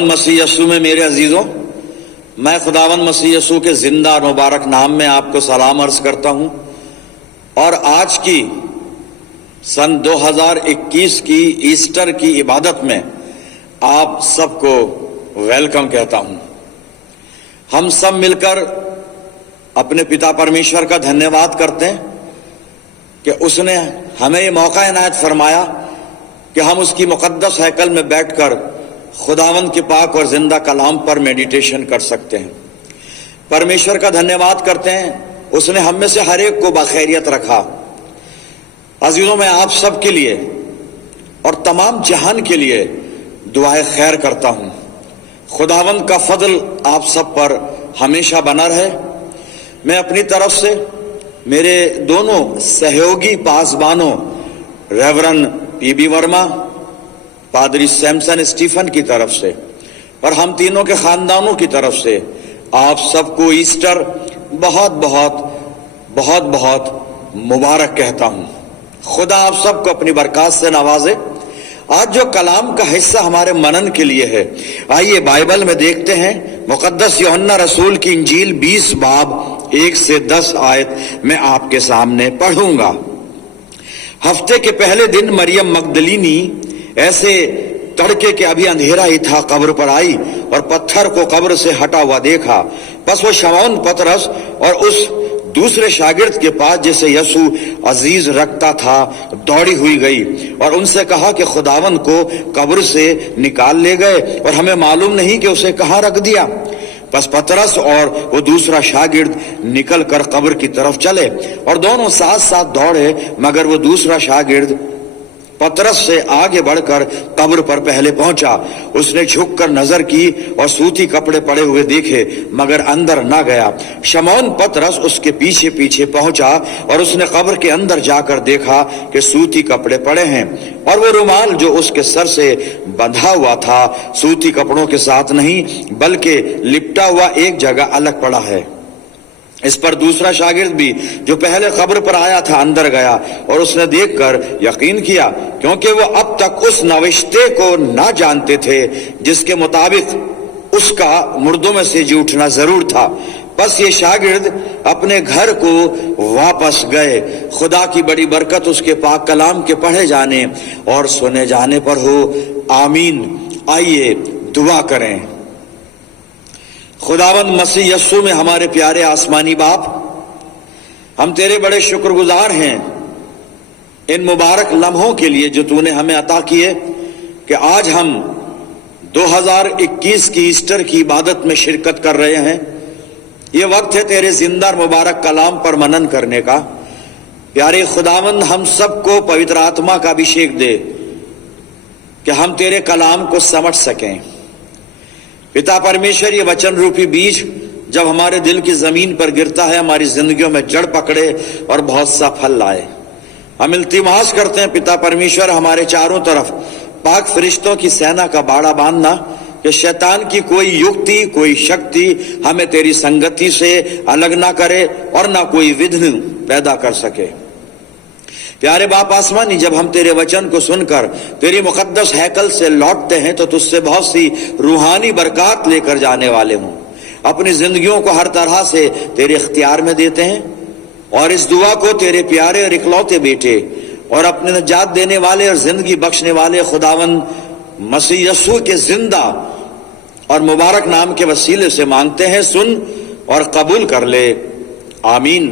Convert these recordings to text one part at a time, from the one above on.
खुदावंद मसीह यस्सू में मेरे अजीजों, मैं खुदावंद मसीह यस्सू के जिंदा और मुबारक नाम में आपको सलाम अर्ज करता हूं और आज की सन 2021 की ईस्टर की इबादत में आप सबको वेलकम कहता हूं। हम सब मिलकर अपने पिता परमेश्वर का धन्यवाद करते हैं कि उसने हमें ये मौका इनायत फरमाया कि हम उसकी मुकद्दस हैकल में बैठकर खुदावंद के पाक और जिंदा कलाम पर मेडिटेशन कर सकते हैं। परमेश्वर का धन्यवाद करते हैं, उसने हम में से हर एक को बखैरियत रखा। अजीजों, मैं आप सब के लिए और तमाम जहान के लिए दुआए खैर करता हूं। खुदावंद का फजल आप सब पर हमेशा बना रहे। मैं अपनी तरफ से मेरे दोनों सहयोगी पासबानों रेवरन पीबी वर्मा, पादरी सैमसन स्टीफन की तरफ से और हम तीनों के खानदानों की तरफ से आप सबको ईस्टर बहुत बहुत बहुत बहुत मुबारक कहता हूं। खुदा आप सबको अपनी बरकत से नवाजे। आज जो कलाम का हिस्सा हमारे मनन के लिए है, आइए बाइबल में देखते हैं। मुकद्दस यूहन्ना रसूल की इंजील 20 बाब 1 से 10 आयत मैं आपके सामने पढ़ूंगा। हफ्ते के पहले दिन मरियम मगदलीनी ऐसे तड़के के अभी अंधेरा ही था कब्र पर आई और पत्थर को कब्र से हटा हुआ देखा। बस वो शमौन पतरस और उस दूसरे शागिर्द के पास जिसे यीशु अजीज रखता था दौड़ी हुई गई और उनसे कहा कि खुदावन को कब्र से निकाल ले गए और हमें मालूम नहीं कि उसे कहाँ रख दिया। बस पतरस और वो दूसरा शागिर्द निकल कर कब्र की तरफ चले और दोनों साथ साथ दौड़े, मगर वो दूसरा शागिर्द पतरस से आगे बढ़कर कब्र पर पहले पहुंचा। उसने झुककर नजर की और सूती कपड़े पड़े हुए देखे, मगर अंदर ना गया। शमौन पतरस उसके पीछे पीछे पहुंचा और उसने कब्र के अंदर जाकर देखा कि सूती कपड़े पड़े हैं और वो रुमाल जो उसके सर से बंधा हुआ था सूती कपड़ों के साथ नहीं बल्कि लिपटा हुआ एक जगह अलग पड़ा है। इस पर दूसरा शागिर्द भी जो पहले कब्र पर आया था अंदर गया और उसने देखकर यकीन किया, क्योंकि वो अब तक उस नविश्ते को ना जानते थे जिसके मुताबिक उसका मुर्दों में से जी उठना जरूर था। बस ये शागिर्द अपने घर को वापस गए। खुदा की बड़ी बरकत उसके पाक कलाम के पढ़े जाने और सुने जाने पर हो, आमीन। आइए दुआ करें। खुदावंद मसीह यस्सू में हमारे प्यारे आसमानी बाप, हम तेरे बड़े शुक्रगुजार हैं इन मुबारक लम्हों के लिए जो तूने हमें अता किए कि आज हम 2021 की ईस्टर की इबादत में शिरकत कर रहे हैं। ये वक्त है तेरे जिंदा और मुबारक कलाम पर मनन करने का। प्यारे खुदावंद, हम सबको पवित्र आत्मा का अभिषेक दे कि हम तेरे कलाम को समझ सकें। पिता परमेश्वर, ये वचन रूपी बीज जब हमारे दिल की जमीन पर गिरता है हमारी जिंदगियों में जड़ पकड़े और बहुत सा फल लाए। हम इल्तिमास करते हैं पिता परमेश्वर, हमारे चारों तरफ पाक फरिश्तों की सेना का बाड़ा बांधना कि शैतान की कोई युक्ति कोई शक्ति हमें तेरी संगति से अलग ना करे और ना कोई विघ्न पैदा कर सके। प्यारे बाप आसमानी, जब हम तेरे वचन को सुनकर तेरी मुकद्दस हैकल से लौटते हैं तो तुझसे बहुत सी रूहानी बरकत लेकर जाने वाले हों। अपनी जिंदगियों को हर तरह से तेरे इख्तियार में देते हैं और इस दुआ को तेरे प्यारे और इकलौते बेटे और अपने निजात देने वाले और जिंदगी बख्शने वाले खुदावंद मसीह यस्सू के जिंदा और मुबारक नाम के वसीले से मांगते हैं। सुन और कबूल कर ले, आमीन।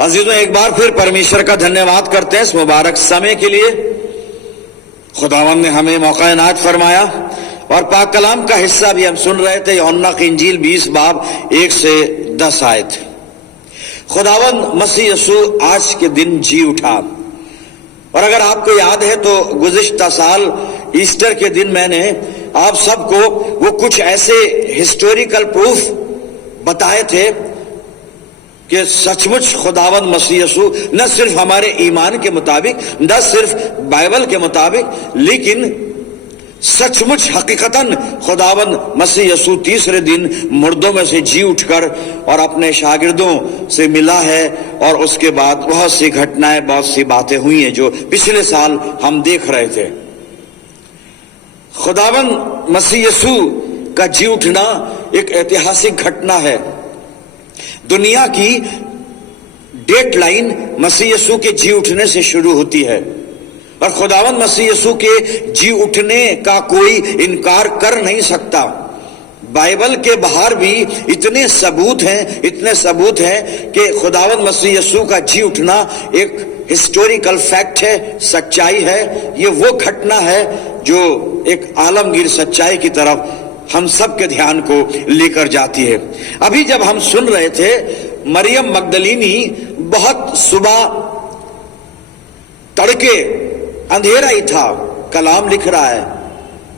अजीजों, एक बार फिर परमेश्वर का धन्यवाद करते हैं इस मुबारक समय के लिए। खुदावंद ने हमें मौका इनायत फरमाया और पाक कलाम का हिस्सा भी हम सुन रहे थे। यूहन्ना की इंजील 20 बाब 1 से 10 आयत। खुदावंद मसीह यस्सू आज के दिन जी उठा और अगर आपको याद है तो गुज़िश्ता साल ईस्टर के दिन मैंने आप सबको वो कुछ ऐसे हिस्टोरिकल प्रूफ बताए थे कि सचमुच खुदावंद मसीह यस्सू न सिर्फ हमारे ईमान के मुताबिक, न सिर्फ बाइबल के मुताबिक, लेकिन सचमुच हकीकतन खुदावंद मसीह यस्सू तीसरे दिन मुर्दों में से जी उठकर और अपने शागिर्दों से मिला है और उसके बाद बहुत सी घटनाएं, बहुत सी बातें हुई हैं जो पिछले साल हम देख रहे थे। खुदावन मसीह यसू का जी उठना एक ऐतिहासिक घटना है। दुनिया की डेट लाइन मसीह यसू के जी उठने से शुरू होती है और खुदावन मसीह यसू के जी उठने का कोई इनकार कर नहीं सकता। बाइबल के बाहर भी इतने सबूत हैं कि खुदावन मसीह यसू का जी उठना एक हिस्टोरिकल फैक्ट है, सच्चाई है। ये वो घटना है जो एक आलमगीर सच्चाई की तरफ हम सब के ध्यान को लेकर जाती है। अभी जब हम सुन रहे थे, मरियम मगदलीनी बहुत सुबह तड़के, अंधेरा ही था, कलाम लिख रहा है,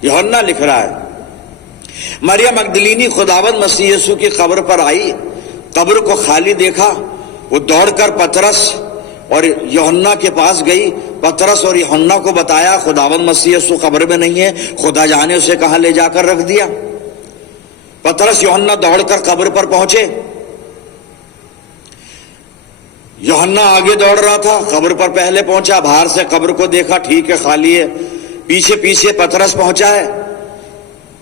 यूहन्ना लिख रहा है, मरियम मगदलीनी खुदावंद मसीह यीशु की कब्र पर आई, कब्र को खाली देखा, वो दौड़कर पतरस और यूहन्ना के पास गई। पतरस और यूहन्ना को बताया खुदावंद मसीह यीशु कब्र में नहीं है, खुदा जाने उसे कहां ले जाकर रख दिया। पतरस यूहन्ना दौड़कर कब्र पर पहुंचे। यूहन्ना आगे दौड़ रहा था, कब्र पर पहले पहुंचा, बाहर से कब्र को देखा, ठीक है खाली है। पीछे पीछे पतरस पहुंचा है।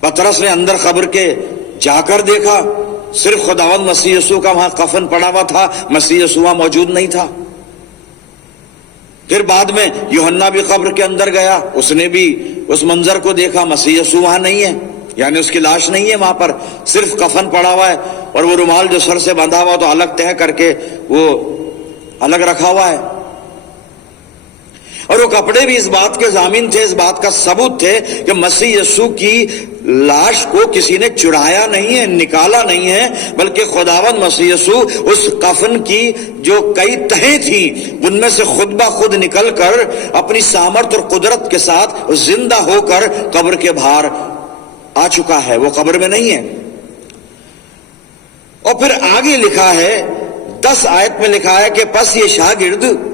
पतरस ने अंदर कब्र के जाकर देखा, सिर्फ खुदावंद मसीह यीशु का वहां कफन पड़ा हुआ था, मसीह यीशु वहां मौजूद नहीं था। फिर बाद में यूहन्ना भी कब्र के अंदर गया, उसने भी उस मंजर को देखा, मसीह यीशु वहां नहीं है, यानी उसकी लाश नहीं है वहां पर, सिर्फ कफन पड़ा हुआ है और वो रुमाल जो सर से बंधा हुआ तो अलग तह करके वो अलग रखा हुआ है। और वो कपड़े भी इस बात के जामिन थे, इस बात का सबूत थे कि मसीह यीशु की लाश को किसी ने चुराया नहीं है, निकाला नहीं है, बल्कि खुदावंद मसीह यीशु उस कफन की जो कई तहें थी उनमें से खुद ब खुद निकलकर अपनी सामर्थ और कुदरत के साथ जिंदा होकर कब्र के बाहर आ चुका है, वो कब्र में नहीं है। और फिर आगे लिखा है, 10 आयत में लिखा है कि बस ये शागिर्द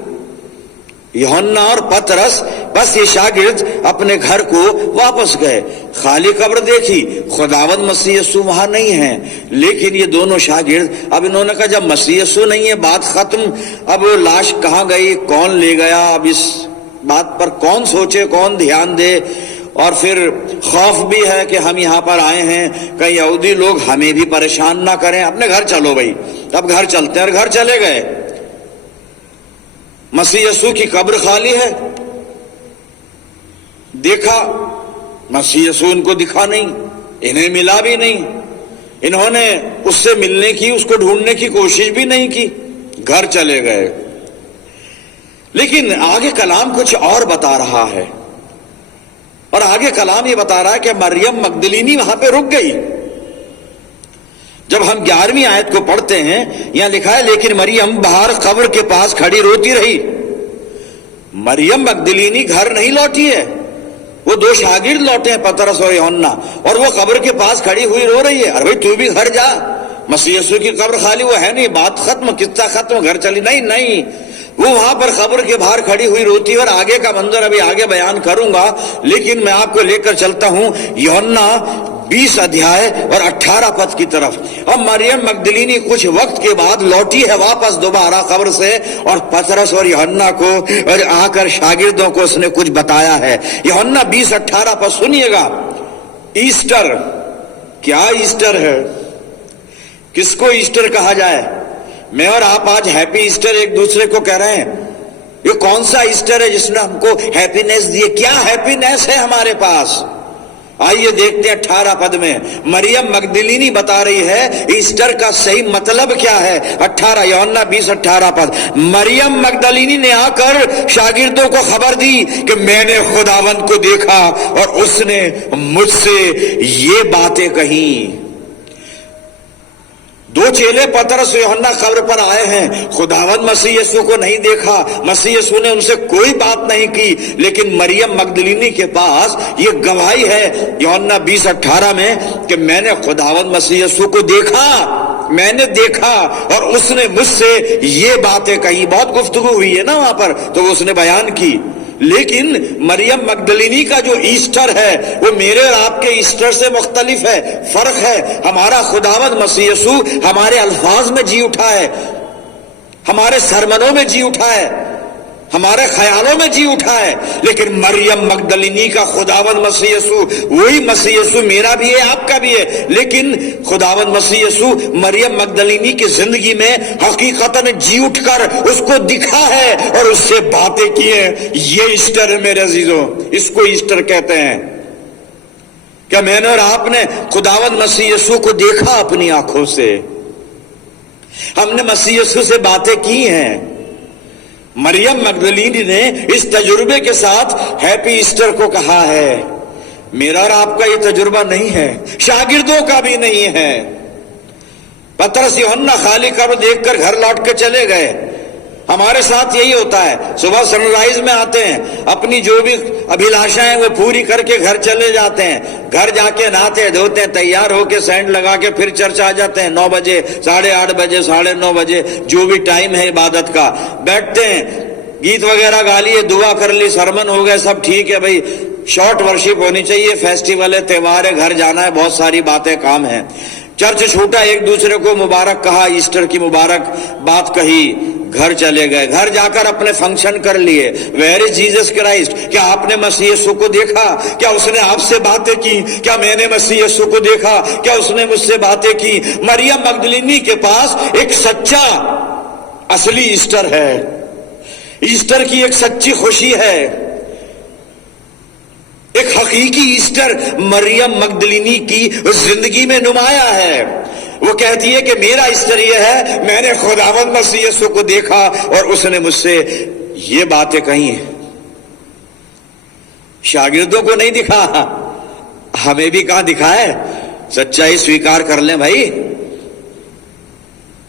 यूहन्ना और पतरस, बस ये शागिर्द अपने घर को वापस गए। खाली कब्र देखी, खुदावंद मसीह यीशु वहां नहीं है। लेकिन ये दोनों शागिर्द, अब इन्होंने कहा जब मसीह यीशु नहीं है, बात खत्म, अब लाश कहां गई, कौन ले गया, अब इस बात पर कौन सोचे, कौन ध्यान दे। और फिर खौफ भी है कि हम यहां पर आए हैं, कहीं यहूदी लोग हमें भी परेशान ना करें, अपने घर चलो भाई। अब घर चलते हैं, और घर चले गए। मसीह यीशु की कब्र खाली है। देखा, मसीह यीशु उनको दिखा नहीं, इन्हें मिला भी नहीं, इन्होंने उससे मिलने की, उसको ढूंढने की कोशिश भी नहीं की, घर चले गए। लेकिन आगे कलाम कुछ और बता रहा है, और आगे कलाम ये बता रहा है कि मरियम मगदलीनी वहां पे रुक गई। जब हम 11वीं आयत को पढ़ते हैं, यहां लिखा है, लेकिन मरियम बाहर कब्र के पास खड़ी रोती रही। मरियम मगदलीनी घर नहीं लौटी है, वो 2 शागिर्द लौटे हैं, पतरस और यूहन्ना, और वो कब्र के पास खड़ी हुई रो रही है। अरे भाई तू भी घर जा, मसीह यीशु की कब्र खाली, वो है नहीं, बात खत्म, किस्सा खत्म, घर चली नहीं, वो वहां पर कब्र के बाहर खड़ी हुई रोती। और आगे का मंजर अभी आगे बयान करूंगा, लेकिन मैं आपको लेकर चलता हूं यूहन्ना 20 अध्याय और 18 पद की तरफ। अब मरियम मगदलीनी कुछ वक्त के बाद लौटी है वापस दोबारा कब्र से, और पतरस और यूहन्ना को और आकर शागिर्दों को उसने कुछ बताया है। यूहन्ना 20:18 पद सुनिएगा। ईस्टर, क्या ईस्टर है, किसको ईस्टर कहा जाए? मैं और आप आज हैप्पी ईस्टर एक दूसरे को कह रहे हैं। ये कौन सा ईस्टर है जिसने हमको हैप्पीनेस दी? क्या हैप्पीनेस है हमारे पास? आइए देखते हैं 18 पद में मरियम मगदलीनी बता रही है ईस्टर का सही मतलब क्या है। 18 यूहन्ना 20:18 पद। मरियम मगदलीनी ने आकर शागिर्दों को खबर दी कि मैंने खुदावंद को देखा और उसने मुझसे ये बातें कही। 2 चेले पतरस और यूहन्ना कब्र पर आए हैं, खुदावंद मसीह यीशु को नहीं देखा, मसीह यीशु ने उनसे कोई बात नहीं की, लेकिन मरियम मगदलीनी के पास ये गवाही है यूहन्ना 20:18 में कि मैंने खुदावंद मसीह यीशु को देखा, मैंने देखा और उसने मुझसे ये बातें कही। बहुत गुफ्तगू हुई है ना वहां पर, तो उसने बयान की। लेकिन मरियम मगदलीनी का जो ईस्टर है वो मेरे और आपके ईस्टर से मुख्तलिफ है, फर्क है। हमारा खुदावंद मसीह यीशु हमारे अल्फाज में जी उठा है, हमारे सरमनों में जी उठा है, ہمارے خیالوں میں جی اٹھا ہے، لیکن مریم مگدلینی کا خداوند مسیح یسوع وہی مسیح یسوع میرا بھی ہے، آپ کا بھی ہے، لیکن خداوند مسیح یسوع مریم مگدلینی کی زندگی میں حقیقتاً جی اٹھ کر اس کو دکھا ہے اور اس سے باتیں کی ہیں۔ یہ ایسٹر ہے میرے عزیزوں، اس کو ایسٹر کہتے ہیں۔ کیا میں نے اور آپ نے خداوند مسیح یسوع کو دیکھا اپنی آنکھوں سے؟ ہم نے مسیح یسوع سے باتیں کی ہیں۔ مریم مگدلینی نے اس تجربے کے ساتھ ہیپی ایسٹر کو کہا ہے۔ میرا اور آپ کا یہ تجربہ نہیں ہے، شاگردوں کا بھی نہیں ہے۔ پترس یوحنا خالی قبر دیکھ کر گھر لوٹ کے چلے گئے۔ ہمارے ساتھ یہی ہوتا ہے، صبح سن رائز میں آتے ہیں، اپنی جو بھی ابھیلاشائیں وہ پوری کر کے گھر چلے جاتے ہیں، گھر جا کے نہاتے دھوتے ہیں، تیار ہو کے سینٹ لگا کے پھر چرچ آ جاتے ہیں، 9 بجے 8:30 بجے 9:30 بجے جو بھی ٹائم ہے عبادت کا، بیٹھتے ہیں، گیت وغیرہ گا لیے، دعا کر لی، سرمن ہو گئے، سب ٹھیک ہے بھائی، شارٹ ورشپ ہونی چاہیے، فیسٹیول ہے، تہوار ہے، گھر جانا ہے، بہت ساری باتیں کام ہیں۔ چرچ چھوٹا، ایک دوسرے کو مبارک کہا، ایسٹر کی مبارک بات کہی، گھر چلے گئے، گھر جا کر اپنے فنکشن کر لیے۔ Where is Jesus Christ? کیا آپ نے مسیح یسوع کو دیکھا؟ کیا اس نے آپ سے باتیں کی؟ کیا میں نے مسیح یسوع کو دیکھا؟ کیا اس نے مجھ سے باتیں کی؟ مریم مگدلینی کے پاس ایک سچا اصلی ایسٹر ہے، ایسٹر کی ایک سچی خوشی ہے، ایک حقیقی ایسٹر مریم مگدلینی کی زندگی میں نمایاں ہے۔ وہ کہتی ہے کہ میرا ایسٹر یہ ہے، میں نے خداوند مسیح یسوع کو دیکھا اور اس نے مجھ سے یہ باتیں کہی ہیں۔ شاگردوں کو نہیں دکھا، ہمیں بھی کہاں دکھا ہے؟ سچائی سویکار کر لیں بھائی۔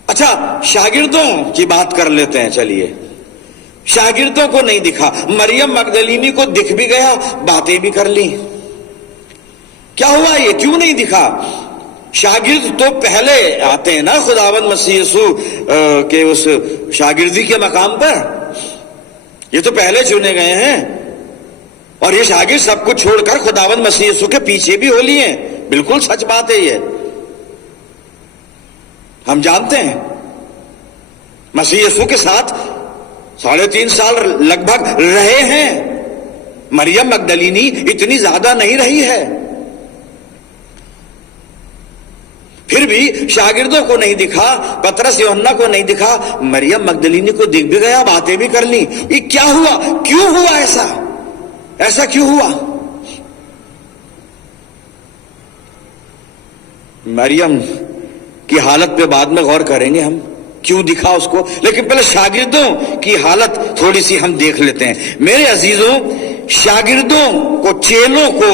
اچھا، شاگردوں کی بات کر لیتے ہیں، چلیے۔ شاگردوں کو نہیں دکھا، مریم مگدلینی کو دکھ بھی گیا، باتیں بھی کر لی۔ کیا ہوا؟ یہ کیوں نہیں دکھا؟ شاگرد تو پہلے آتے ہیں نا خداوند مسیح یسوع کے اس شاگردی کے مقام پر، یہ تو پہلے چنے گئے ہیں، اور یہ شاگرد سب کچھ چھوڑ کر خداوند مسیح یسوع کے پیچھے بھی ہو لیے ہیں۔ بالکل سچ بات ہے، یہ ہم جانتے ہیں۔ مسیح یسوع کے ساتھ 3.5 سال لگ بھگ رہے ہیں، مریم مگدلینی اتنی زیادہ نہیں رہی ہے، پھر بھی شاگردوں کو نہیں دکھا، پترس یوحنا کو نہیں دکھا، مریم مگدلینی کو دکھ بھی گیا، باتیں بھی کر لی۔ یہ کیا ہوا؟ کیوں ہوا ایسا؟ ایسا کیوں ہوا؟ مریم کی حالت پہ بعد میں غور کریں گے ہم، کیوں دکھا اس کو، لیکن پہلے شاگردوں کی حالت تھوڑی سی ہم دیکھ لیتے ہیں۔ میرے عزیزوں، شاگردوں کو، چیلوں کو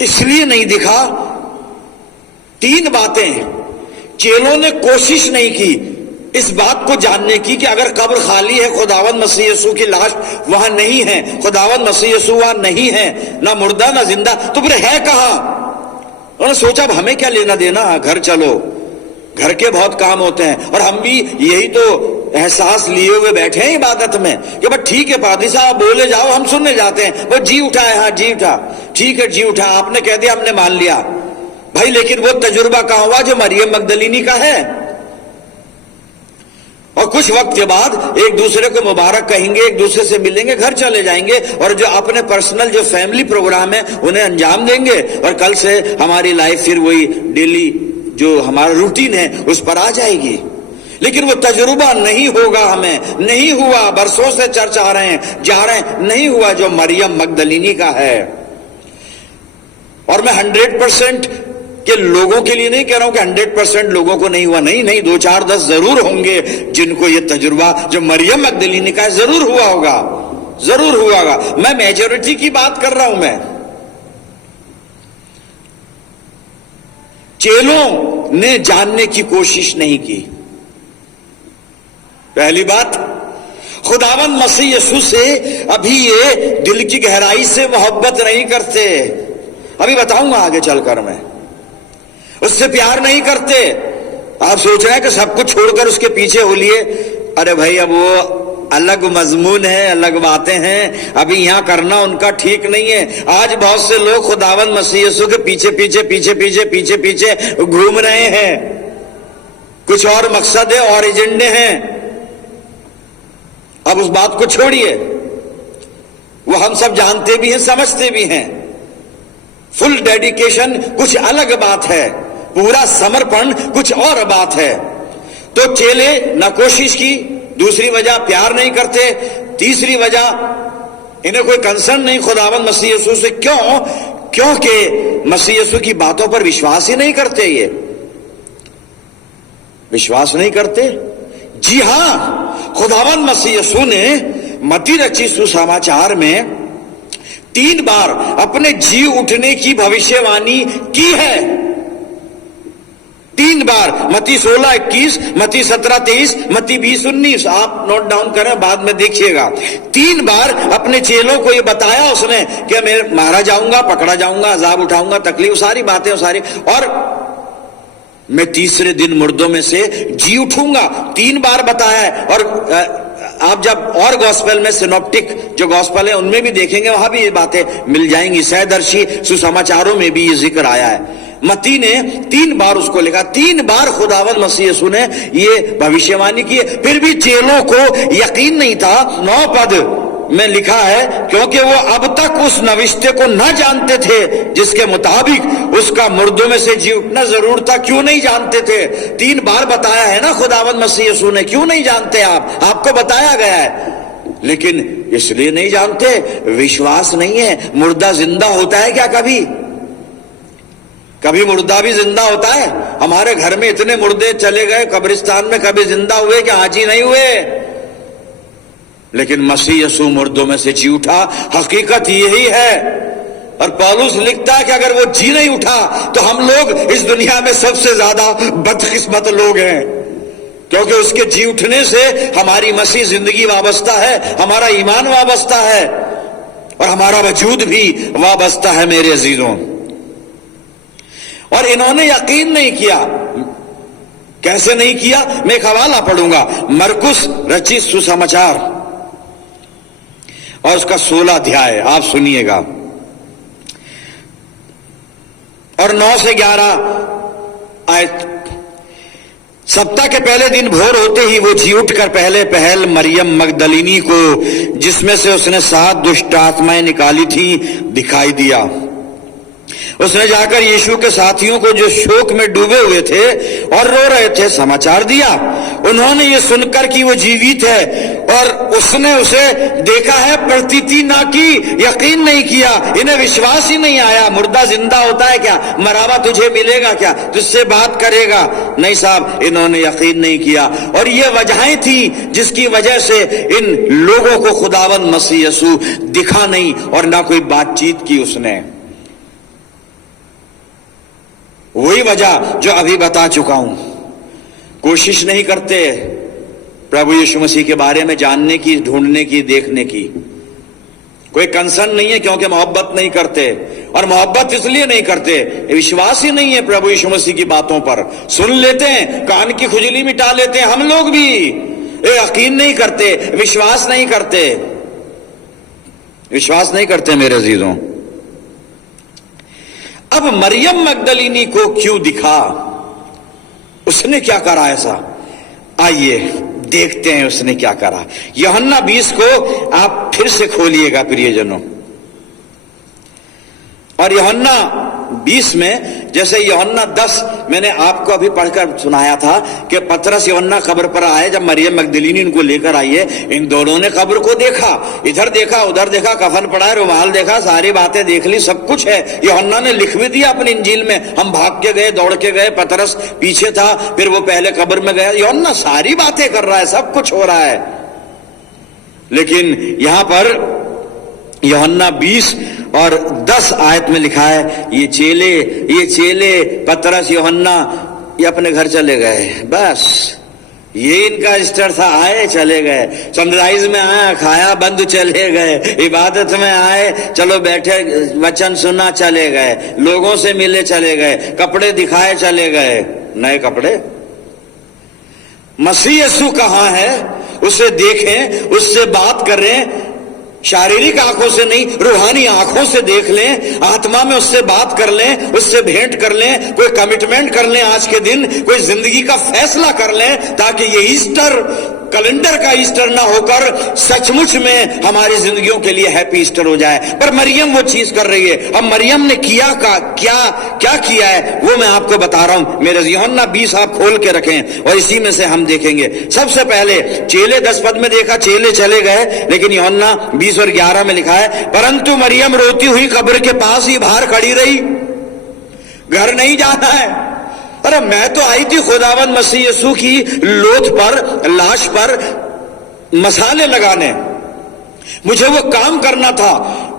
اس لیے نہیں دکھا، 3 باتیں ہیں۔ چیلوں نے کوشش نہیں کی اس بات کو جاننے کی کہ اگر قبر خالی ہے، خداوند مسیح یسوع کی لاش وہاں نہیں ہے، خداوند مسیح یسوع وہاں نہیں ہے، نہ مردہ نہ زندہ، تو پھر ہے کہاں؟ انہوں نے سوچا اب ہمیں کیا لینا دینا، گھر چلو، گھر کے بہت کام ہوتے ہیں، اور ہم بھی یہی تو احساس لیے ہوئے بیٹھے ہیں عبادت میں کہ بس ٹھیک ہے پادری صاحب بولے جاؤ، ہم سننے جاتے ہیں، وہ جی اٹھا ہے، ہاں جی اٹھا، ٹھیک ہے جی اٹھا، آپ نے کہہ دیا ہم نے مان لیا بھائی۔ لیکن وہ تجربہ کہاں ہوا جو مریم مگدلینی کا ہے؟ اور کچھ وقت کے بعد ایک دوسرے کو مبارک کہیں گے، ایک دوسرے سے ملیں گے، گھر چلے جائیں گے، اور جو اپنے پرسنل جو فیملی پروگرام ہے انہیں انجام دیں گے، اور کل سے ہماری لائف پھر وہی ڈیلی جو ہمارا روٹین ہے اس پر آ جائے گی۔ لیکن وہ تجربہ نہیں ہوگا، ہمیں نہیں ہوا، برسوں سے چرچ آ رہے ہیں، جا رہے ہیں، نہیں ہوا جو مریم مگدلینی کا ہے۔ اور میں 100% کہ لوگوں کے لیے نہیں کہہ رہا ہوں کہ 100% لوگوں کو نہیں ہوا، نہیں 2 4 10 ضرور ہوں گے جن کو یہ تجربہ جو مریم مگدلینی کا ہے ضرور ہوا ہوگا، ضرور ہوا ہوگا۔ میں میجورٹی کی بات کر رہا ہوں۔ میں چیلوں نے جاننے کی کوشش نہیں کی۔ پہلی بات، خداوند مسیح یسوع سے ابھی یہ دل کی گہرائی سے محبت نہیں کرتے، ابھی بتاؤں گا آگے چل کر، میں اس سے پیار نہیں کرتے۔ آپ سوچ رہے ہیں کہ سب کچھ چھوڑ کر اس کے پیچھے ہو لیے، ارے بھائی اب وہ الگ مضمون ہے، الگ باتیں ہیں، ابھی یہاں کرنا ان کا ٹھیک نہیں ہے۔ آج بہت سے لوگ خداوند مسیح یسوع کے پیچھے گھوم رہے ہیں، کچھ اور مقصد ہے اور ایجنڈے ہیں، اب اس بات کو چھوڑیے، وہ ہم سب جانتے بھی ہیں، سمجھتے بھی ہیں، فل ڈیڈیکیشن کچھ الگ بات ہے، پورا سمرپن کچھ اور بات ہے۔ تو چیلے نہ کوشش کی، دوسری وجہ پیار نہیں کرتے، تیسری وجہ انہیں کوئی کنسرن نہیں خداوند مسیح یسوع سے۔ کیوں؟ کیونکہ مسیح یسوع کی باتوں پر وشواس ہی نہیں کرتے، یہ وشواس نہیں کرتے۔ جی ہاں، خداوند مسیح یسوع نے متی رچی سماچار میں 3 بار اپنے جی اٹھنے کی بھوشیوانی کی ہے، 3 بار، متی 16:21، متی 17:23، متی 20:19، آپ نوٹ ڈاؤن کریں، بعد میں دیکھیے گا۔ 3 بار اپنے چیلوں کو یہ بتایا اس نے کہ میں مارا جاؤں گا، پکڑا جاؤں گا، عذاب اٹھاؤں گا، تکلیف، ساری باتیں ساری، اور میں تیسرے دن مردوں میں سے جی اٹھوں گا، 3 بار بتایا ہے۔ اور آپ جب اور گوسپل میں، سینوپٹک جو گوسپل ہیں ان میں بھی دیکھیں گے، وہاں بھی یہ باتیں مل جائیں گی، سہدرشی سماچاروں میں بھی یہ ذکر آیا ہے۔ متی نے 3 بار اس کو لکھا، 3 بار خداوند مسیح یسوع نے یہ بھوشیوانی کی، پھر بھی چیلوں کو یقین نہیں تھا۔ 9 پد میں لکھا ہے، کیونکہ وہ اب تک اس نوشتے کو نہ جانتے تھے جس کے مطابق اس کا مردوں میں سے جی اٹھنا ضرور تھا۔ کیوں نہیں جانتے تھے؟ 3 بار بتایا ہے نا خداوند مسیح یسوع نے، کیوں نہیں جانتے؟ آپ کو بتایا گیا ہے، لیکن اس لیے نہیں جانتے، وشواس نہیں ہے۔ مردہ زندہ ہوتا ہے کیا کبھی؟ کبھی مردہ بھی زندہ ہوتا ہے؟ ہمارے گھر میں اتنے مردے چلے گئے قبرستان میں، کبھی زندہ ہوئے کہ حاجی نہیں ہوئے؟ لیکن مسیح یسوع مردوں میں سے جی اٹھا، حقیقت یہی ہے۔ اور پولس لکھتا ہے کہ اگر وہ جی نہیں اٹھا تو ہم لوگ اس دنیا میں سب سے زیادہ بدقسمت لوگ ہیں، کیونکہ اس کے جی اٹھنے سے ہماری مسیح زندگی وابستہ ہے، ہمارا ایمان وابستہ ہے، اور ہمارا وجود بھی وابستہ ہے میرے عزیزوں۔ اور انہوں نے یقین نہیں کیا۔ کیسے نہیں کیا؟ میں ایک حوالہ پڑھوں گا، مرکس رچی سماچار اور اس کا 16 ادھیائے، آپ سنیے گا، اور 9 سے 11 آیت۔ سبتہ کے پہلے دن بھور ہوتے ہی وہ جی اٹھ کر پہلے پہل مریم مگدلینی کو، جس میں سے اس نے 7 دشٹ آتمائیں نکالی تھی، دکھائی دیا۔ اس نے جا کر ییشو کے ساتھیوں کو جو شوک میں ڈوبے ہوئے تھے اور رو رہے تھے سماچار دیا۔ انہوں نے یہ سن کر کہ وہ جیوت ہے اور اس نے اسے دیکھا ہے پرتیتی نہ کی، یقین نہیں کیا، انہیں وشواس ہی نہیں آیا۔ مردہ زندہ ہوتا ہے کیا؟ مرا ہوا تجھے ملے گا کیا؟ تجھ سے بات کرے گا؟ نہیں صاحب، انہوں نے یقین نہیں کیا۔ اور یہ وجہیں تھیں جس کی وجہ سے ان لوگوں کو خداوند مسیح یسوع دکھا نہیں اور نہ کوئی بات چیت کی اس نے۔ وہی وجہ جو ابھی بتا چکا ہوں، کوشش نہیں کرتے پربھو ییشو مسیح کے بارے میں جاننے کی، ڈھونڈنے کی، دیکھنے کی، کوئی کنسرن نہیں ہے، کیونکہ محبت نہیں کرتے۔ اور محبت اس لیے نہیں کرتے، وشواس ہی نہیں ہے پربھو ییشو مسیح کی باتوں پر۔ سن لیتے ہیں، کان کی کھجلی مٹا لیتے ہیں، ہم لوگ بھی یقین نہیں کرتے، وشواس نہیں کرتے، وشواس نہیں کرتے میرے عزیزوں۔ اب مریم مگدلینی کو کیوں دکھا؟ اس نے کیا کرا ایسا؟ آئیے دیکھتے ہیں اس نے کیا کرا۔ یوحنا 20 کو آپ پھر سے کھولیے گا پریے جنوں، اور یوحنا 20 میں، جیسے یوحنا 10 میں نے آپ کو ابھی پڑھ کر سنایا تھا کہ پترس یوحنا قبر پر آئے، جب مریم مگدلینی ان کو لے کر آئی ہے، ان دونوں نے قبر کو دیکھا، ادھر دیکھا ادھر دیکھا، کفن پڑا ہے، رومال دیکھا، ساری باتیں دیکھ لی، سب کچھ ہے۔ یوحنا نے لکھ بھی دیا اپنی انجیل میں، ہم بھاگ کے گئے، دوڑ کے گئے، پترس پیچھے تھا، پھر وہ پہلے قبر میں گیا۔ یوحنا ساری باتیں کر رہا ہے، سب کچھ ہو رہا ہے، لیکن یہاں پر یوحنا 20 اور 10 آیت میں لکھا ہے، یہ چیلے پترس یوحنا یہ اپنے گھر چلے گئے، بس یہ ان کا اسٹر تھا، آئے چلے گئے، سنرائز میں آیا، کھایا، بند، چلے گئے، عبادت میں آئے، چلو بیٹھے، وچن سنا، چلے گئے، لوگوں سے ملے، چلے گئے، کپڑے دکھائے، چلے گئے، نئے کپڑے۔ مسیح یسوع کہاں ہے؟ اسے دیکھیں، اس سے بات کریں، शारीरिक आंखों से नहीं, रूहानी आंखों से देख लें, आत्मा में उससे बात कर लें, उससे भेंट कर लें, कोई कमिटमेंट कर लें, आज के दिन कोई जिंदगी का फैसला कर लें, ताकि ये ईस्टर कैलेंडर का ईस्टर ना होकर सचमुच में हमारी जिंदगियों के लिए हैप्पी ईस्टर हो जाए। पर मरियम वो चीज कर रही है। अब मरियम ने क्या किया है वो मैं आपको बता रहा हूं। मेरे यूहन्ना 20 आप खोल के रखें और इसी में से हम देखेंगे। सबसे पहले चेले 10 पद में देखा, चेले चले गए, लेकिन यूहन्ना 20 और 11 में लिखा है, परंतु मरियम रोती हुई कब्र के पास ही बाहर खड़ी रही, घर नहीं जाना है। अरे मैं तो आई थी खुदावंद मसीह यीशु की लोथ पर, लाश पर मसाले लगाने, मुझे वो काम करना था।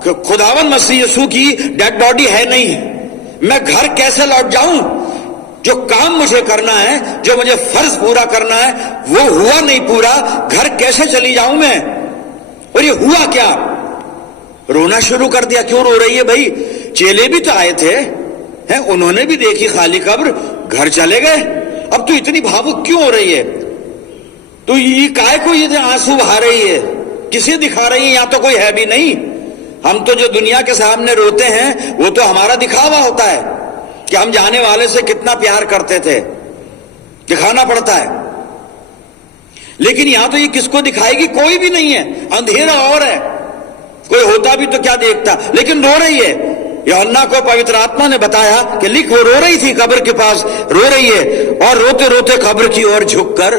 खुदावंद मसीह यीशु की डेड बॉडी है नहीं, मैं घर कैसे लौट जाऊं? जो काम मुझे करना है, जो मुझे फर्ज पूरा करना है, वो हुआ नहीं पूरा, घर कैसे चली जाऊं मैं? और ये हुआ क्या? रोना शुरू कर दिया। क्यों रो रही है भाई? चेले भी तो आए थे हैं, उन्होंने भी देखी खाली कब्र, घर चले गए। अब तू इतनी भावुक क्यों हो रही है? तू ये काय को ये आंसू बहा रही है? किसे दिखा रही है? यहां तो कोई है भी नहीं। हम तो जो दुनिया के सामने रोते हैं वो तो हमारा दिखावा होता है कि हम जाने वाले से कितना प्यार करते थे, दिखाना पड़ता है। लेकिन यहां तो ये किसको दिखाएगी? कोई भी नहीं है, अंधेरा और है। कोई होता भी तो क्या देखता, लेकिन रो रही है। यूहन्ना को पवित्र आत्मा ने बताया कि लिख, वो रो रही थी कब्र के पास, रो रही है और रोते रोते कब्र की ओर झुककर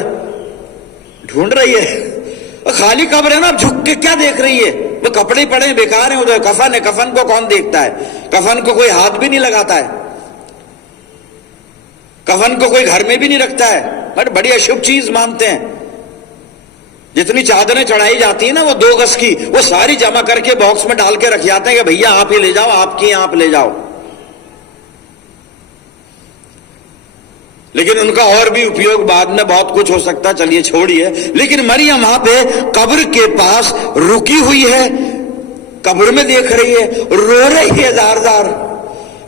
ढूंढ रही है। खाली कब्र है ना, झुक के क्या देख रही है? वो कपड़े पड़े बेकार हैं, उधर कफन है, कफन को कौन देखता है? कफन को कोई हाथ भी नहीं लगाता है, कफन को कोई घर में भी नहीं रखता है, बट बड़ी अशुभ चीज मानते हैं। जितनी चादरें चढ़ाई जाती है ना वो 2 गज की, वो सारी जमा करके बॉक्स में डाल के रख जाते हैं कि भैया आप ही ले जाओ, आपकी आप ले जाओ। लेकिन उनका और भी उपयोग बाद में बहुत कुछ हो सकता, चलिए छोड़िए। लेकिन मरियम वहां पे कब्र के पास रुकी हुई है, कब्र में देख रही है, रो रही है जार-जार।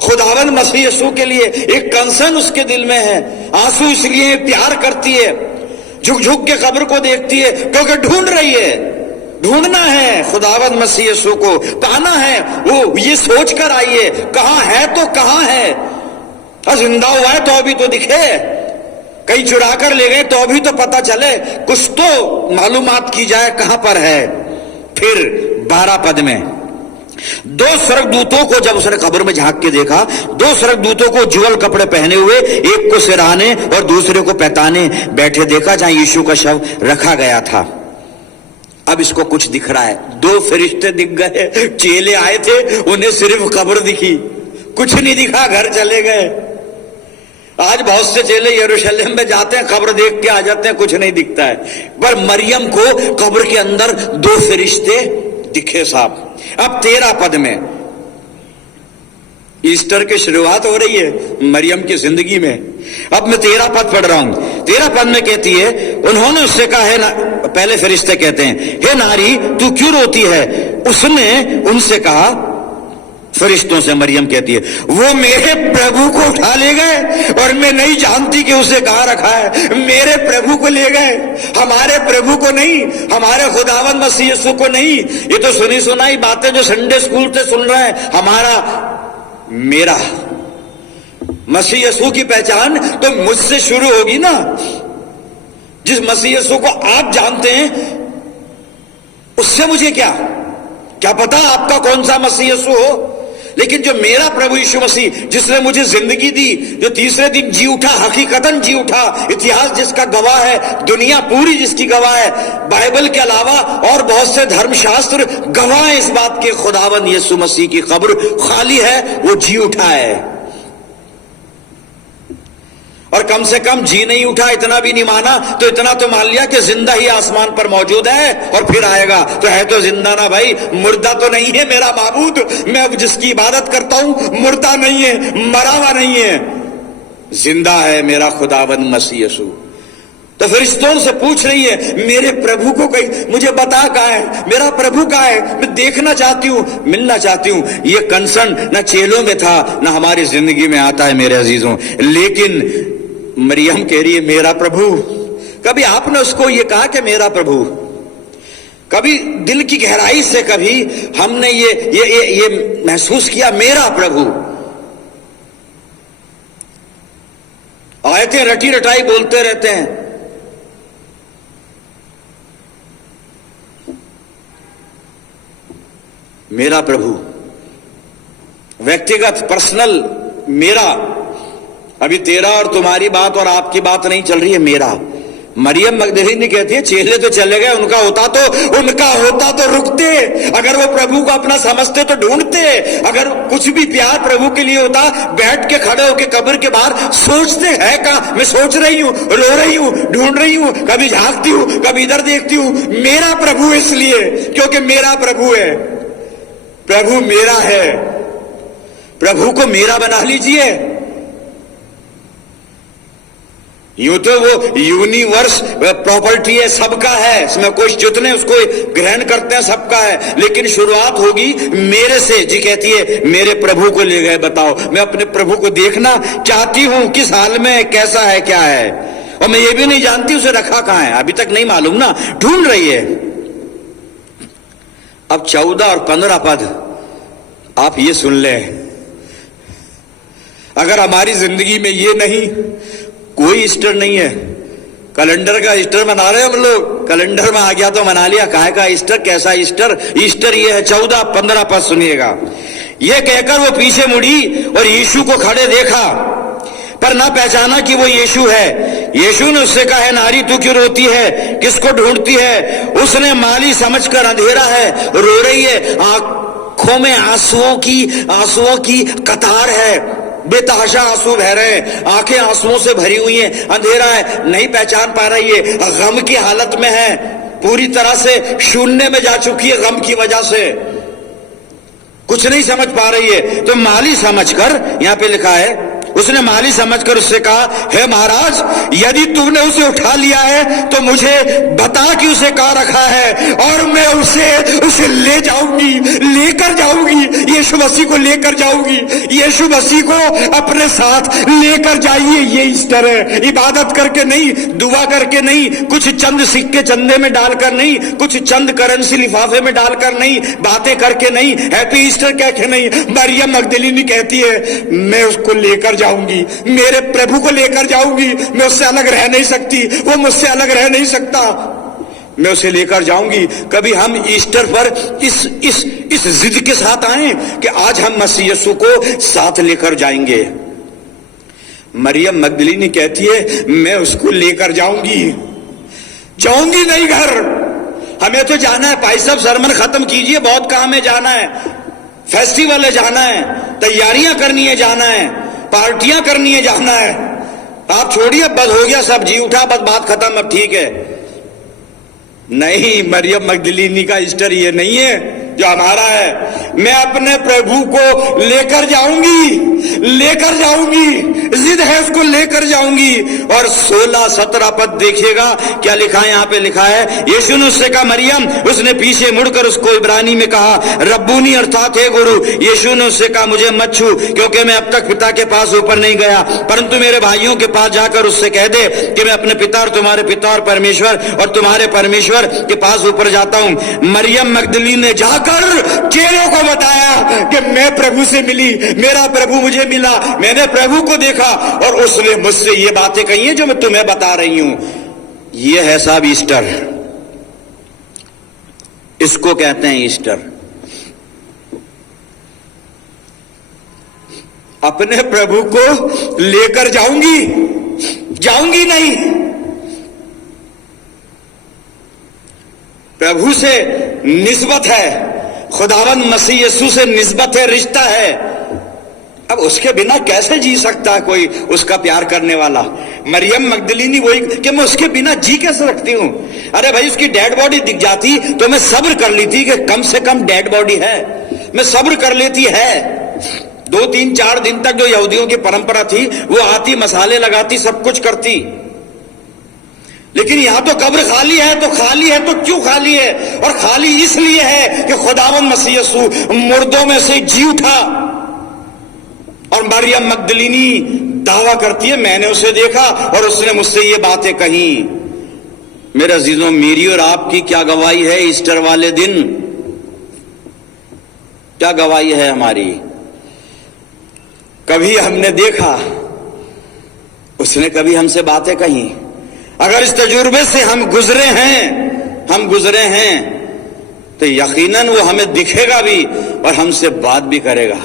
खुदावंद मसीह यीशु के लिए एक कंसर्न उसके दिल में है। आंसू इसलिए प्यार करती है, झुक झुक के कब्र को देखती है, क्योंकि ढूंढ रही है, ढूंढना है खुदावंद मसीह यीशु को, पाना है। वो ये सोच कर आई है, कहां है तो कहां है? जिंदा हुआ है तो अभी तो दिखे, कहीं चुरा कर ले गए तो अभी तो पता चले, कुछ तो मालूमात की जाए कहां पर है। फिर 12 पद में 2 स्वर्गदूतों को जब उसने कब्र में झांक के देखा, 2 स्वर्गदूतों को जुअल कपड़े पहने हुए, एक को सिरहाने और दूसरे को पैताने बैठे देखा, जहां यीशु का शव रखा गया था। अब इसको कुछ दिख रहा है, 2 फरिश्ते दिख गए। चेले आए थे, उन्हें सिर्फ कब्र दिखी, कुछ नहीं दिखा, घर चले गए। आज बहुत से चेले यरूशलेम में जाते हैं, कब्र देख के आ जाते हैं, कुछ नहीं दिखता है। पर मरियम को कब्र के अंदर 2 फरिश्ते दिखे साहब। अब 13 पद में ईस्टर की शुरुआत हो रही है मरियम की जिंदगी में। अब मैं 13 पद पढ़ रहा हूं। 13 पद में कहती है, उन्होंने उससे कहा है ना, पहले फरिश्ते कहते हैं, हे नारी तू क्यों रोती है? उसने उनसे कहा, फरिश्तों से मरियम कहती है, वो मेरे प्रभु को उठा ले गए और मैं नहीं जानती कि उसे कहां रखा है। मेरे प्रभु को ले गए, हमारे प्रभु को नहीं, हमारे खुदावंद मसीह यीशु को नहीं। ये तो सुनी सुनाई बातें जो संडे स्कूल से सुन रहे हैं। हमारा, मेरा मसीह यीशु की पहचान तो मुझसे शुरू होगी ना। जिस मसीह यीशु को आप जानते हैं उससे मुझे क्या पता आपका कौन सा मसीह यीशु हो। लेकिन जो मेरा प्रभु यीशु मसीह, जिसने मुझे जिंदगी दी, जो तीसरे दिन जी उठा, हकीकतन जी उठा, इतिहास जिसका गवाह है, दुनिया पूरी जिसकी गवाह है, बाइबल के अलावा और बहुत से धर्मशास्त्र गवाह है इस बात के, खुदावंद यीशु मसीह की कब्र खाली है, वो जी उठा है। और कम से कम जी नहीं उठा इतना भी नहीं माना, तो इतना तो मान लिया कि जिंदा ही आसमान पर मौजूद है और फिर आएगा। तो है तो जिंदा ना भाई, मुर्दा तो नहीं है मेरा माबूद। मैं अब जिसकी इबादत करता हूं मुर्दा नहीं है, मरा हुआ नहीं है, जिंदा है मेरा खुदावंद मसीह यीशु। तो फरिश्तों से पूछ रही है, मेरे प्रभु को कहीं मुझे बता कहां है, मेरा प्रभु कहां है, मैं देखना चाहती हूं, मिलना चाहती हूं। ये कंसर्न ना चेलों में था ना हमारी जिंदगी में आता है मेरे अजीजों। लेकिन मरियम कह रही है मेरा प्रभु। कभी आपने उसको ये कहा कि मेरा प्रभु? کبھی دل کی گہرائی سے کبھی ہم نے یہ محسوس کیا میرا پربھو؟ آیتیں رٹی رٹائی بولتے رہتے ہیں، میرا پربھو، ویکتیگت پرسنل میرا. ابھی تیرا اور تمہاری بات اور آپ کی بات نہیں چل رہی ہے، میرا. مریم مگدلینی کہتی ہے چیلے تو چلے گئے، ان کا ہوتا تو رکتے، اگر وہ پربھو کو اپنا سمجھتے تو ڈھونڈتے، اگر کچھ بھی پیار پربھو کے لیے ہوتا بیٹھ کے کھڑے ہو کے قبر کے باہر سوچتے ہے کہاں، میں سوچ رہی ہوں، رو رہی ہوں، ڈھونڈ رہی ہوں، کبھی جھانکتی ہوں، کبھی ادھر دیکھتی ہوں. میرا پربھو اس لیے کیونکہ میرا پربھو ہے، پربھو میرا ہے. پربھو کو میرا بنا لیجئے. یوں تو وہ یونیورس پراپرٹی ہے، سب کا ہے، اس میں کوئی جتنے اس کو گرہن کرتے ہیں سب کا ہے، لیکن شروعات ہوگی میرے سے. جی کہتی ہے میرے پربھو کو لے گئے، بتاؤ میں اپنے پربھو کو دیکھنا چاہتی ہوں، کس حال میں، کیسا ہے، کیا ہے، اور میں یہ بھی نہیں جانتی اسے رکھا کہاں ہے، ابھی تک نہیں معلوم نا، ڈھونڈ رہی ہے. اب 14 اور 15 پد آپ یہ سن لیں. اگر ہماری زندگی میں یہ نہیں، کوئی ایسٹر نہیں ہے. کیلنڈر کا ایسٹر منا رہے ہم لوگ، کیلنڈر میں آ گیا تو منا لیا، کہاں کا ایسٹر، کیسا ایسٹر؟ ایسٹر یہ ہے. 14-15 پد سنیے گا. یہ کہہ کر وہ پیچھے مڑی اور ییشو کو کھڑے دیکھا، پر نہ پہچانا کہ وہ ییشو ہے. ییشو نے اس سے کہا ہے ناری تو کیوں روتی ہے، کس کو ڈھونڈتی ہے؟ اس نے مالی سمجھ کر اندھیرا ہے، رو رہی ہے، آنکھوں میں آنسوؤں کی قطار ہے، بے تحاشا آنسو بہ رہے ہیں، آنکھیں آنسوؤں سے بھری ہوئی ہیں، اندھیرا ہے، نہیں پہچان پا رہی ہے، غم کی حالت میں ہے، پوری طرح سے شوننے میں جا چکی ہے غم کی وجہ سے، کچھ نہیں سمجھ پا رہی ہے. تو مالی سمجھ کر، یہاں پہ لکھا ہے اس نے مالی سمجھ کر اس سے کہا ہے مہاراج یدی تم نے اسے اٹھا لیا ہے تو مجھے بتا کہ اسے کہاں رکھا ہے اور میں اسے لے جاؤں گی، لے کر جاؤں گی، ییشو مسیح کو لے کر جاؤں گی. ییشو مسیح کو اپنے ساتھ لے کر جائیے. یہ ایسٹر ہے، عبادت کر کے نہیں، دعا کر کے نہیں، کچھ چند سکے چندے میں ڈال کر نہیں، کچھ چند کرنسی لفافے میں ڈال کر نہیں، باتیں کر کے نہیں، ہیپی ایسٹر کہہ کے نہیں. مریم مگدلینی کہتی ہے میں اس کو لے کر جاؤں گی، میرے پربھو کو لے کر جاؤں گی، میں اس سے الگ رہ نہیں سکتی، وہ مجھ سے الگ رہ نہیں سکتا، میں اسے لے کر جاؤں گی. کبھی ہم ایسٹر پر اس ضد کے ساتھ آئیں کہ آج ہم مسیح یسوع کو ساتھ لے کر جائیں گے. مریم مگدلینی کہتی ہے میں اس کو لے کر جاؤں گی نہیں گھر، ہمیں تو جانا ہے. بھائی صاحب سرمن ختم کیجئے، بہت کام ہے، جانا ہے، فیسٹیول ہے، جانا ہے، تیاریاں کرنی ہے، جانا ہے، پارٹیاں کرنی ہے، جانا ہے. آپ چھوڑیے، بس ہو گیا سب، جی اٹھا، بس بات ختم، اب ٹھیک ہے. نہیں، مریم مگدلینی کا ایسٹر یہ نہیں ہے جو ہمارا ہے. میں اپنے پربھو کو لے کر جاؤں گی، ضد ہے اس کو لے کر جاؤں گی. اور 16-17 پد دیکھیے گا کیا لکھا ہے. یہاں پہ لکھا ہے ییشو نے اس سے کہا مریم، اس نے پیچھے مڑ کر اس کو عبرانی میں کہا ربونی ارتھات ہے گرو. ییشو نے اس سے کہا مجھے مت چھو کیونکہ میں اب تک پتا کے پاس اوپر نہیں گیا، پرنتو میرے بھائیوں کے پاس جا کر اس سے کہہ دے کہ میں اپنے پتا اور تمہارے پتا اور پرمیشور اور تمہارے پرمیشور کے پاس اوپر جاتا ہوں. مریم مگدلینی نے جا کر چیلوں کو بتایا کہ میں پربھو سے ملی، میرا پربھو مجھے ملا، میں نے پربھو کو دیکھا اور اس نے مجھ سے یہ باتیں کہی ہیں جو میں تمہیں بتا رہی ہوں. یہ ہے صاحب ایسٹر، اس کو کہتے ہیں ایسٹر. اپنے پربھو کو لے کر جاؤں گی نہیں، پربھو سے نسبت ہے، خداوند مسیح یسوع سے نسبت ہے، رشتہ ہے. اب اس کے بنا کیسے جی سکتا ہے کوئی اس کا پیار کرنے والا؟ مریم مگدلینی وہی کہ میں اس کے بنا جی کیسے رکھتی ہوں. ارے بھائی اس کی ڈیڈ باڈی دکھ جاتی تو میں صبر کر لیتی کہ کم سے کم ڈیڈ باڈی ہے، میں صبر کر لیتی ہے. 2-3-4 دن تک جو یہودیوں کی پرمپرا تھی وہ آتی، مسالے لگاتی، سب کچھ کرتی. لیکن یہاں تو قبر خالی ہے تو کیوں خالی ہے؟ اور خالی اس لیے ہے کہ خداوند مسیح یسوع مردوں میں سے جی اٹھا. اور مریم مگدلینی دعویٰ کرتی ہے میں نے اسے دیکھا اور اس نے مجھ سے یہ باتیں کہیں. میرے عزیزوں، میری اور آپ کی کیا گواہی ہے ایسٹر والے دن؟ کیا گواہی ہے ہماری؟ کبھی ہم نے دیکھا، اس نے کبھی ہم سے باتیں کہیں؟ اگر اس تجربے سے ہم گزرے ہیں تو یقیناً وہ ہمیں دکھے گا بھی اور ہم سے بات بھی کرے گا.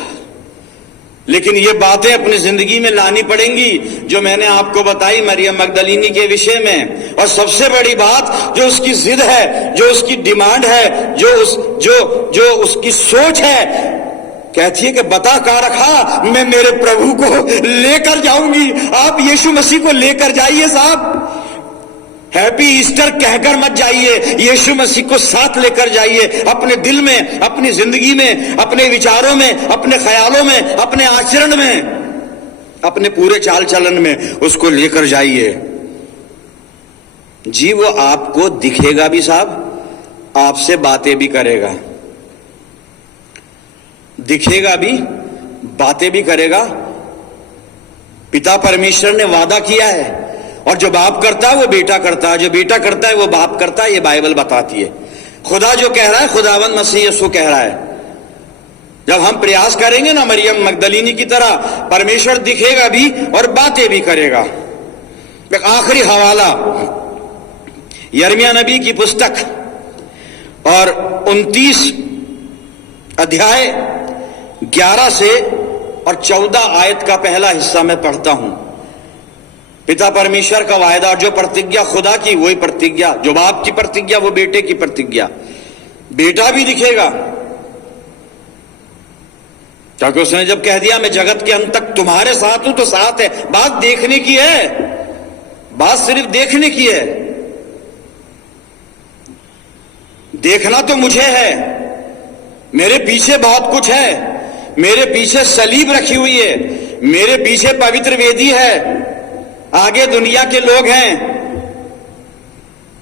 لیکن یہ باتیں اپنی زندگی میں لانی پڑیں گی جو میں نے آپ کو بتائی مریم مگدلینی کے وشے میں. اور سب سے بڑی بات جو اس کی ضد ہے، جو اس کی ڈیمانڈ ہے، جو اس کی سوچ ہے، کہتی ہے کہ بتا کہاں رکھا، میں میرے پربھو کو لے کر جاؤں گی. آپ یشو مسیح کو لے کر جائیے صاحب. ہیپی ایسٹر کہہ کر مت جائیے، یشو مسیح کو ساتھ لے کر جائیے. اپنے دل میں، اپنی زندگی میں، اپنے وچاروں میں، اپنے خیالوں میں، اپنے آچرن میں، اپنے پورے چال چلن میں اس کو لے کر جائیے. جی وہ آپ کو دکھے گا بھی صاحب، آپ سے باتیں بھی کرے گا. دکھے گا بھی، باتیں بھی کرے گا. پتا پرمیشور نے وعدہ کیا ہے، اور جو باپ کرتا ہے وہ بیٹا کرتا ہے، جو بیٹا کرتا ہے وہ باپ کرتا ہے. یہ بائبل بتاتی ہے. خدا جو کہہ رہا ہے، خداوند مسیح یسوع کہہ رہا ہے. جب ہم پریاس کریں گے نا مریم مگدلینی کی طرح، پرمیشور دکھے گا بھی اور باتیں بھی کرے گا. ایک آخری حوالہ، یرمیہ نبی کی پستک اور 29 ادھیائے 11 سے اور 14 آیت کا پہلا حصہ میں پڑھتا ہوں. پتا پرمیشور کا وعدہ، اور جو پرتگیا خدا کی وہی پرتگیا، جو باپ کی پرتگیا وہ بیٹے کی پرتگیا. بیٹا بھی دکھے گا، کیونکہ اس نے جب کہہ دیا میں جگت کے انت تک تمہارے ساتھ ہوں تو ساتھ ہے. بات دیکھنے کی ہے، بات صرف دیکھنے کی ہے. دیکھنا تو مجھے ہے، میرے پیچھے بہت کچھ ہے. میرے پیچھے صلیب رکھی ہوئی ہے، میرے پیچھے پوتر ویدی ہے، آگے دنیا کے لوگ ہیں،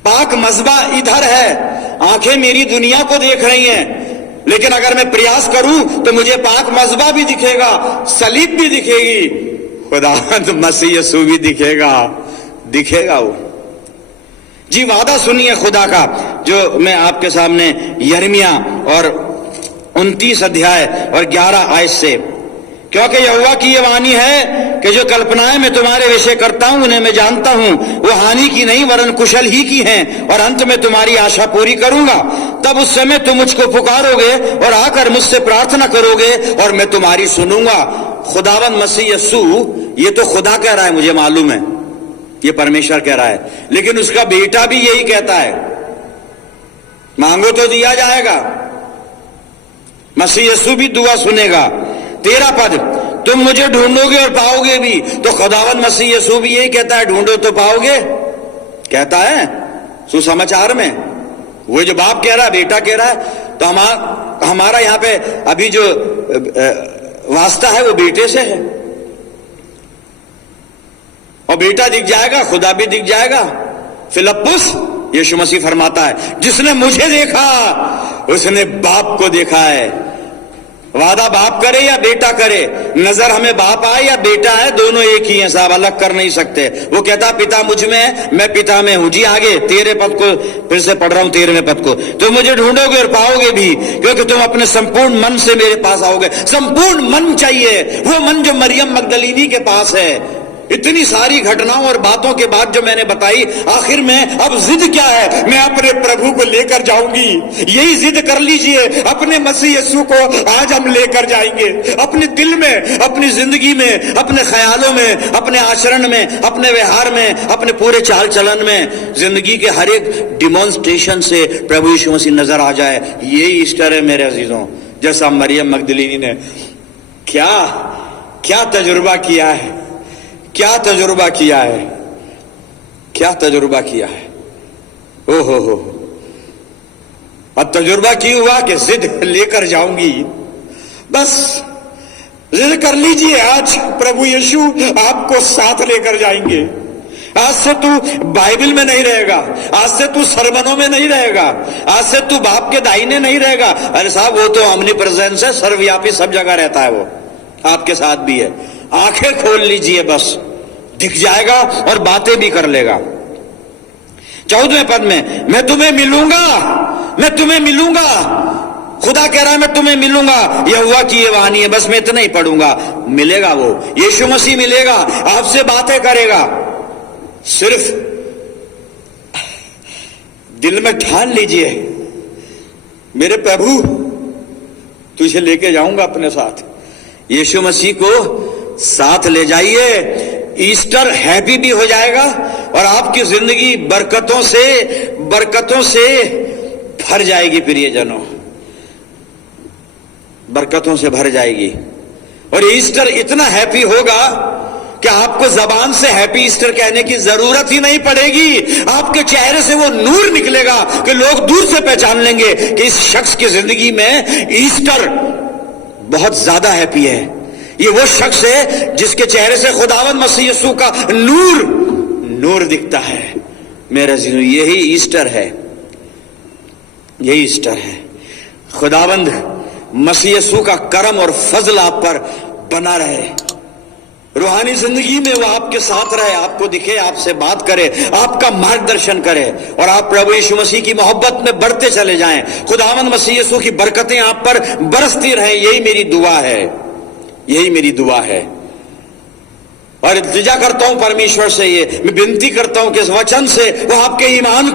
پاک مذبح ادھر ہے. آنکھیں میری دنیا کو دیکھ رہی ہیں، لیکن اگر میں پریاس کروں تو مجھے پاک مذبح بھی دکھے گا، صلیب بھی دکھے گی، خداوند مسیح یسوع بھی دکھے گا وہ. جی وعدہ سنیے خدا کا جو میں آپ کے سامنے یرمیہ اور 29 ادھیائے اور 11 آیت سے. کیونکہ یہوہ کی یہ وانی ہے کہ جو کلپنائیں میں تمہارے وشے کرتا ہوں انہیں میں جانتا ہوں، وہ ہانی کی نہیں ورن کشل ہی کی ہیں، اور انت میں تمہاری آشا پوری کروں گا. تب اس سمے تم مجھ کو پکارو گے اور آ کر مجھ سے پرارتھنا کرو گے اور میں تمہاری سنوں گا. خداوند مسیح یسوع، یہ تو خدا کہہ رہا ہے، مجھے معلوم ہے یہ پرمیشور کہہ رہا ہے، لیکن اس کا بیٹا بھی یہی کہتا ہے، مانگو تو دیا جائے گا. مسیح یسوع بھی دعا سنے گا. 13 پد، تم مجھے ڈھونڈو گے اور پاؤ گے بھی. تو خداوند مسیح یسوع بھی یہی کہتا ہے، ڈھونڈو تو پاؤ گے. کہتا ہے سسماچار میں، وہ جو باپ کہہ رہا ہے بیٹا کہہ رہا ہے. تو ہمارا یہاں پہ ابھی جو واسطہ ہے وہ بیٹے سے ہے، اور بیٹا دکھ جائے گا، خدا بھی دکھ جائے گا. فلپس، یشوع مسیح فرماتا ہے جس نے مجھے دیکھا اس نے باپ کو دیکھا ہے. وعدہ باپ کرے یا بیٹا کرے، نظر ہمیں باپ آئے یا بیٹا ہے، دونوں ایک ہی ہیں صاحب، الگ کر نہیں سکتے. وہ کہتا پتا مجھ میں ہے، میں پتا میں ہوں. جی آگے 13 پد کو پھر سے پڑھ رہا ہوں، 13ویں پد کو. تم مجھے ڈھونڈو گے اور پاؤ گے بھی، کیونکہ تم اپنے سمپورن من سے میرے پاس آؤ گے. سمپورن من چاہیے، وہ من جو مریم مگدلینی کے پاس ہے. اتنی ساری گھٹناؤں اور باتوں کے بعد جو میں نے بتائی، آخر میں اب ضد کیا ہے؟ میں اپنے پربھو کو لے کر جاؤں گی. یہی ضد کر لیجئے، اپنے مسیح یسوع کو آج ہم لے کر جائیں گے. اپنے دل میں، اپنی زندگی میں، اپنے خیالوں میں، اپنے آچرن میں، اپنے ویہار میں، اپنے پورے چال چلن میں، زندگی کے ہر ایک ڈیمونسٹریشن سے پربھو یسوع مسیح نظر آ جائے. یہی ایسٹر ہے میرے عزیزوں. جیسا مریم مگدلینی نے کیا تجربہ کیا ہے، کیا تجربہ کیا ہے، کیا تجربہ کیا ہے. او ہو اب تجربہ کی ہوا کہ ضد لے کر جاؤں گی. بس ضد کر لیجئے، آج پربھو یشوع آپ کو ساتھ لے کر جائیں گے. آج سے تو بائبل میں نہیں رہے گا، آج سے تو سرمنوں میں نہیں رہے گا، آج سے تو باپ کے دائنے نہیں رہے گا. ارے صاحب وہ تو امنی پریزنس ہے، سرویاپی، سب جگہ رہتا ہے، وہ آپ کے ساتھ بھی ہے. آنکھیں کھول لیجئے، بس دکھ جائے گا اور باتیں بھی کر لے گا. 14वें पद में, मैं तुम्हें मिलूंगा, मैं तुम्हें मिलूंगा। खुदा कह रहा है मैं तुम्हें मिलूंगा। यहोवा की ये वाणी है, बस मैं इतना ही पढ़ूंगा। मिलेगा वो, यीशु मसीह मिलेगा, आपसे बातें करेगा। सिर्फ दिल में ठान लीजिए, मेरे प्रभु तुझे लेके जाऊंगा अपने साथ। यीशु मसीह को साथ ले जाइए, ईस्टर हैप्पी भी हो जाएगा और आपकी जिंदगी बरकतों से भर जाएगी। प्रियजनों, बरकतों से भर जाएगी। और ईस्टर इतना हैप्पी होगा कि आपको जबान से हैप्पी ईस्टर कहने की जरूरत ही नहीं पड़ेगी। आपके चेहरे से वो नूर निकलेगा कि लोग दूर से पहचान लेंगे कि इस शख्स की जिंदगी में ईस्टर बहुत ज्यादा हैप्पी है। ये वो शख्स है जिसके चेहरे से खुदावंद मसीह यीशु का नूर दिखता है। मेरा जीवन यही ईस्टर है, यही ईस्टर है। खुदावंद मसीह यीशु का करम और फजल आप पर बना रहे। रूहानी जिंदगी में वो आपके साथ रहे, आपको दिखे, आपसे बात करे, आपका मार्गदर्शन करे और आप प्रभु यीशु मसीह की मोहब्बत में बढ़ते चले जाएं। खुदावंद मसीह यीशु की बरकतें आप पर बरसती रहें। यही मेरी दुआ है, यही मेरी दुआ है। और इल्तिजा करता हूं परमेश्वर से, ये मैं विनती करता हूं कि इस वचन से वो आपके ईमान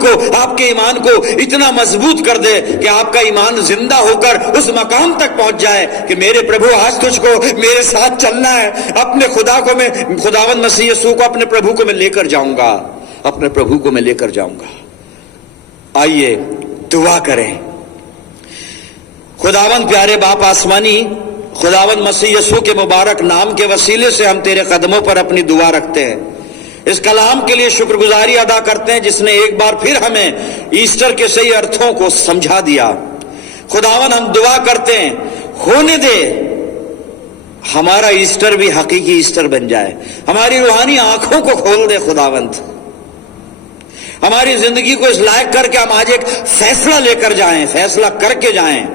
को इतना मजबूत कर दे कि आपका ईमान जिंदा होकर उस मकाम तक पहुंच जाए कि मेरे प्रभु आज तुझको मेरे साथ चलना है। अपने खुदावंद मसीह यीशु को, अपने प्रभु को मैं लेकर जाऊंगा, अपने प्रभु को मैं लेकर जाऊंगा। आइए दुआ करें। खुदावंद प्यारे बाप आसमानी, खुदावंद मसीह यीशु के मुबारक नाम के वसीले से हम तेरे कदमों पर अपनी दुआ रखते हैं। इस कलाम के लिए शुक्रगुजारी अदा करते हैं जिसने एक बार फिर हमें ईस्टर के सही अर्थों को समझा दिया। खुदावंद हम दुआ करते हैं, होने दे हमारा ईस्टर भी हकीकी ईस्टर बन जाए। हमारी रूहानी आंखों को खोल दे खुदावंद, हमारी जिंदगी को इस लायक करके हम आज एक फैसला लेकर जाएं, फैसला करके जाएं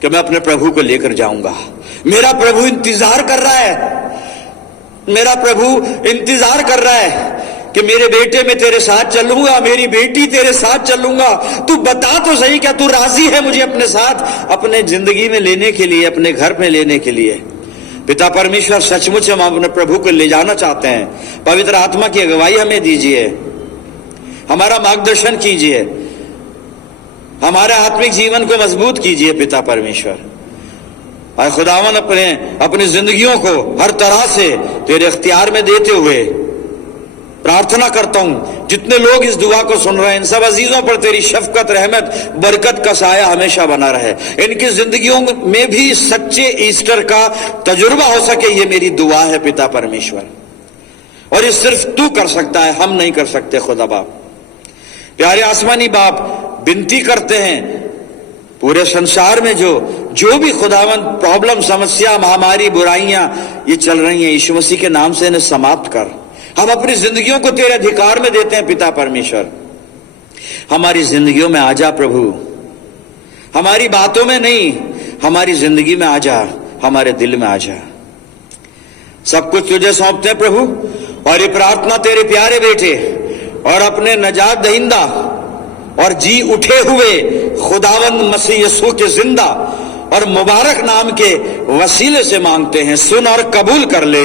कि मैं अपने प्रभु को लेकर जाऊंगा। मेरा प्रभु इंतजार कर रहा है, मेरा प्रभु इंतजार कर रहा है कि मेरे बेटे में तेरे साथ चलूंगा, मेरी बेटी तेरे साथ चलूंगा। तू बता तो सही, क्या तू राजी है मुझे अपने साथ अपने जिंदगी में लेने के लिए, अपने घर में लेने के लिए? पिता परमेश्वर, सचमुच हम अपने प्रभु को ले जाना चाहते हैं। पवित्र आत्मा की अगुवाई हमें दीजिए, हमारा मार्गदर्शन कीजिए, हमारे आत्मिक जीवन को मजबूत कीजिए पिता परमेश्वर। और खुदावन अपनी जिंदगियों को हर तरह से तेरे इख्तियार में देते हुए प्रार्थना करता हूं जितने लोग इस दुआ को सुन रहे हैं, इन सब अजीजों पर तेरी शफकत, रहमत, बरकत का साया हमेशा बना रहे। इनकी जिंदगियों में भी सच्चे ईस्टर का तजुर्बा हो सके, ये मेरी दुआ है पिता परमेश्वर। और ये सिर्फ तू कर सकता है, हम नहीं कर सकते। खुदा बाप, प्यारे आसमानी बाप, विनती करते हैं पूरे संसार में जो भी खुदावंद प्रॉब्लम, समस्या, महामारी, बुराइयां ये चल रही हैं, यीशु मसीह के नाम से इन्हें समाप्त कर। हम अपनी जिंदगियों को तेरे अधिकार में देते हैं पिता परमेश्वर। हमारी जिंदगियों में आ जा प्रभु, हमारी बातों में नहीं, हमारी जिंदगी में आ जा, हमारे दिल में आ जा। सब कुछ तुझे सौंपते हैं प्रभु। और ये प्रार्थना तेरे प्यारे बेटे और अपने नजात दहिंदा और जी उठे हुए खुदावंद मसीह यीशु के जिंदा और मुबारक नाम के वसीले से मांगते हैं। सुन और कबूल कर ले,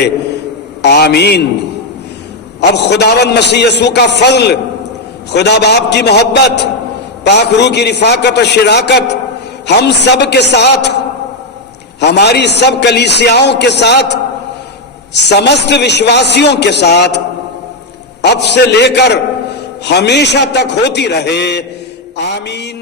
आमीन। अब खुदावंद मसीह यीशु का फजल, खुदा बाप की मोहब्बत, पाक रूह की रिफाकत और शिराकत हम सब के साथ, हमारी सब कलीसियाओं के साथ, समस्त विश्वासियों के साथ अब से लेकर हमेशा तक होती रहे, आमीन।